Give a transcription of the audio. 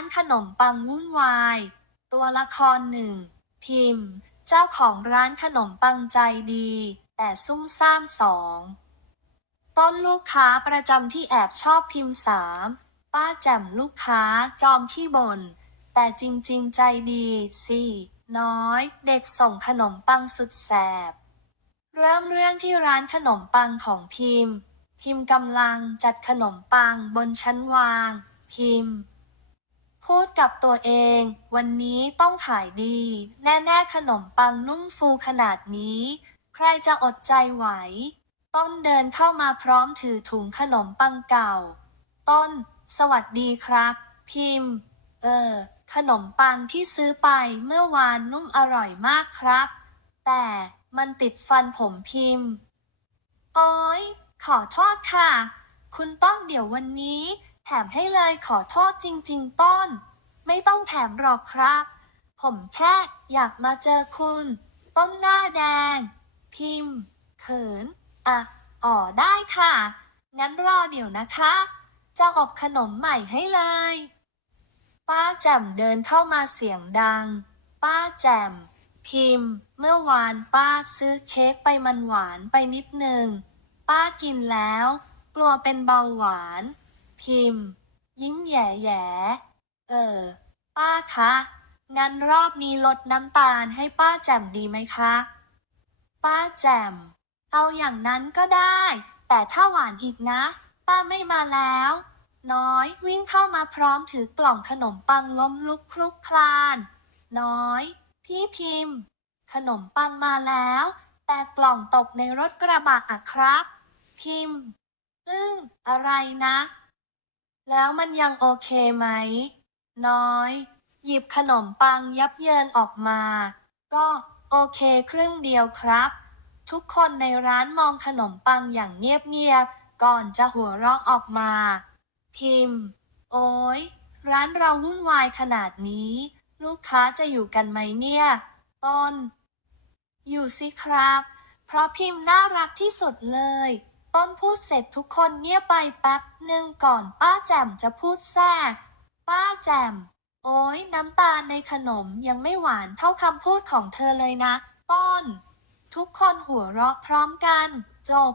านขนมปังวุ่นวาย ตัวละครหนึ่ง พิมพ์ เจ้าของร้านขนมปังใจดี แต่ซุ่มซ่ามสองต้นลูกค้าประจำที่แอบชอบพิมพ์สามป้าแจ่มลูกค้าจอมขี้บ่นแต่จริงๆใจดีสิน้อย เด็กส่งขนมปังสุดแสบ เริ่มเรื่องที่ร้านขนมปังของพิมพ์ พิมพ์กำลังจัดขนมปังบนชั้นวาง พิมพ์ พูดกับตัวเอง วันนี้ต้องขายดี แน่ๆขนมปังนุ่มฟูขนาดนี้ ใครจะอดใจไหว ต้นเดินเข้ามาพร้อมถือถุงขนมปังเก่า ต้น สวัสดีครับ พิมพ์ เออ ขนมปังที่ซื้อไปเมื่อวานนุ่มอร่อยมากครับ แต่มันติดฟันผมพิมพ์ โอ้ยขอโทษค่ะ คุณต้นเดี๋ยววันนี้ แถมให้เลยขอโทษจริง ๆ ต้น ไม่ต้องแถมหรอกครับ ผมแค่อยากมาเจอคุณ ต้นหน้าแดง พิมพ์ เขิน อะ อ๋อได้ค่ะ งั้นรอเดี๋ยวนะคะ จะอบขนมใหม่ให้เลย ป้าแจ่มเดินเข้ามาเสียงดัง ป้าแจ่ม พิมพ์ เมื่อวานป้าซื้อเค้กไปมันหวานไปนิดหนึ่งป้ากินแล้ว กลัวเป็นเบาหวาน พิมพ์ ยิ้มแย่แย่เออ ป้าคะ งั้นรอบนี้ลดน้ำตาลให้ป้าแจ่มดีไหมคะ ป้าแจ่ม เอาอย่างนั้นก็ได้ แต่ถ้าหวานอีกนะ ป้าไม่มาแล้ว น้อยวิ่งเข้ามาพร้อมถือกล่องขนมปังล้มลุกคลุกคลาน น้อย พี่พิมพ์ ขนมปังมาแล้ว แต่กล่องตกในรถกระบะอะครับ พิมพ์อึ้งอะไรนะ แล้วมันยังโอเคไหม น้อย หยิบขนมปังยับเยินออกมา ก็โอเคครึ่งเดียวครับ ทุกคนในร้านมองขนมปังอย่างเงียบๆ ก่อนจะหัวเราะออกมา พิมพ์ โอ้ยร้านเราวุ่นวายขนาดนี้ ลูกค้าจะอยู่กันไหมเนี่ย ต้น อยู่สิครับ เพราะพิมพ์น่ารักที่สุดเลย ต้นพูดเสร็จทุกคนเงียบไปแป๊บหนึ่งก่อนป้าแจ่มจะพูดแทรก ป้าแจ่ม โอ้ยน้ำตาลในขนมยังไม่หวานเท่าคำพูดของเธอเลยนะต้นทุกคนหัวเราะพร้อมกัน จบ